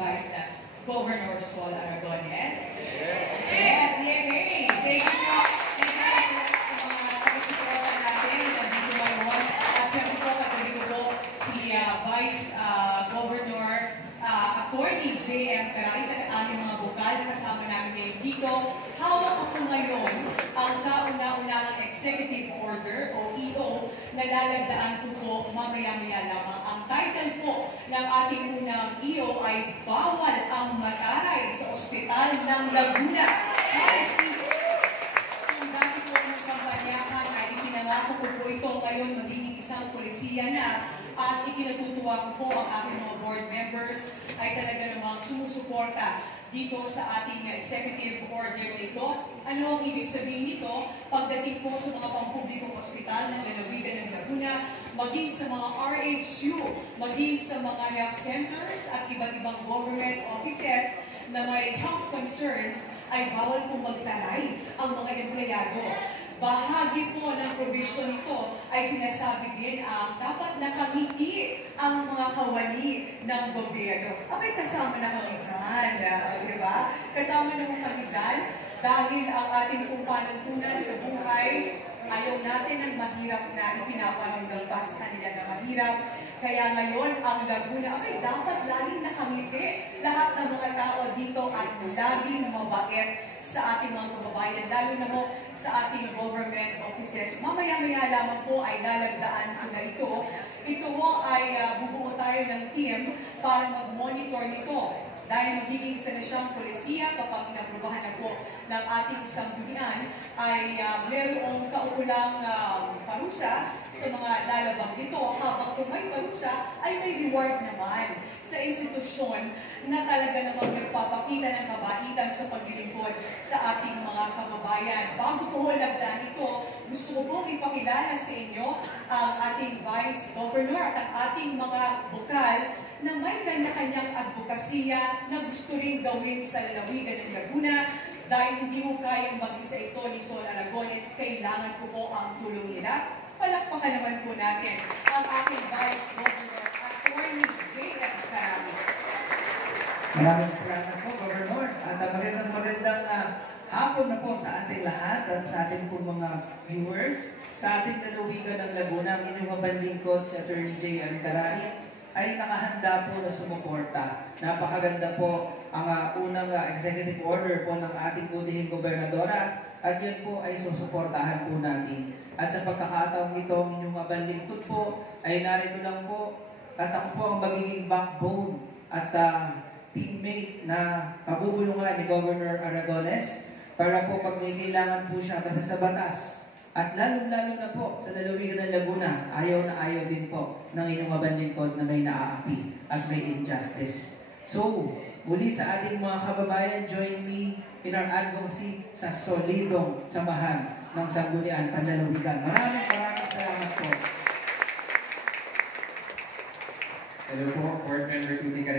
Vice Governor Sol Aragones. Yes, yay! Thank you po. Thank you sa mga taga-suporta natin. Nandito ngayon. At syempre po, katabi ko po si Vice Governor Attorney J.M. Carait at aming mga bukal kasama namin ngayon dito. Hawak ko po ngayon ang kauna-unahang Executive Order o EO na lalagdaan ko po mamaya-maya lamang. Ang title po ng ating unang EO ay Bawal ang Mataray sa Ospital ng Laguna. Kung dati po ng kampanyahan ay ipinangako ko po ito ngayon magiging isang polisiya na at ikinatutuwa ko po ang aking mga board members ay talaga namang sumusuporta dito sa ating executive order na ito. Ano ang ibig sabihin nito? Pagdating po sa mga pampublikong ospital ng lalawigan ng Laguna, maging sa mga RHU, maging sa mga health centers at iba't ibang government offices na may health concerns, ay bawal pong magtaray ang mga empleyado. Bahagi po ng provision nito ay sinasabi din ang dapat nakamiti ang mga kawani ng gobyerno. Abay, kasama na kami dyan, di ba? Kasama na kami dyan dahil ang ating pong panuntunan sa buhay, ayaw natin ang mahirap na ipinapanunggalpas kanila na mahirap. Kaya ngayon, ang Laguna, ay dapat laging nakamiti lahat ng mga tao dito at laging mabait sa ating mga kababayan, lalo na mo sa ating government offices. Mamaya-maya lamang po ay lalagdaan ko na ito. Ito mo ay bubuo tayo ng team para mag-monitor nito. Dahil magiging isa na siyang polisiya kapag inaprubahan na po ng ating sanggunian, ay mayroong kaukulang parusa sa mga lalabang dito. Habang kung may parusa, ay may reward naman sa institusyon na talaga namang nagpapakita ng kabaitan sa paglilingkod sa ating mga kababayan. Bago ko lagdan ito, gusto ko pong ipakilala sa inyo ang ating Vice Governor at ang ating mga bukal na may kanya-kanyang advokasya na gusto rin gawin sa lalawigan ng Laguna. Dahil hindi mo kayang mag-isa ito ni Sol Aragones, kailangan ko po ang tulong nila. Palakpakan naman po natin ang ating Vice Governor, Attorney J.M. Carait. Maraming salamat po, Governor. At magandang hapon na po sa ating lahat at sa ating po mga viewers. Sa ating lalawigan ng Laguna, ang inyong mabanlingkod si Attorney J.M. Carait ay nakahanda po na sumuporta. Napakaganda po ang unang executive order po ng ating budihing gobernadora at yan po ay susuportahan po natin. At sa pagkakataong ito, ang inyong mabanlingkod po ay narito lang po at ako po ang magiging backbone at teammate na pabubulungan ni Governor Aragones para po pag may kailangan po siya basta sa batas. At lalong-lalo na po sa lalawigan ng Laguna, ayaw na ayaw din po ng inyong mabanlingkod na may naaapi at may injustice. So, muli sa ating mga kababayan, join me in our advocacy sa solidong samahan ng Sanggunian Panlalawigan. Maraming salamat po. Hello po, Board Member Tuti Carait.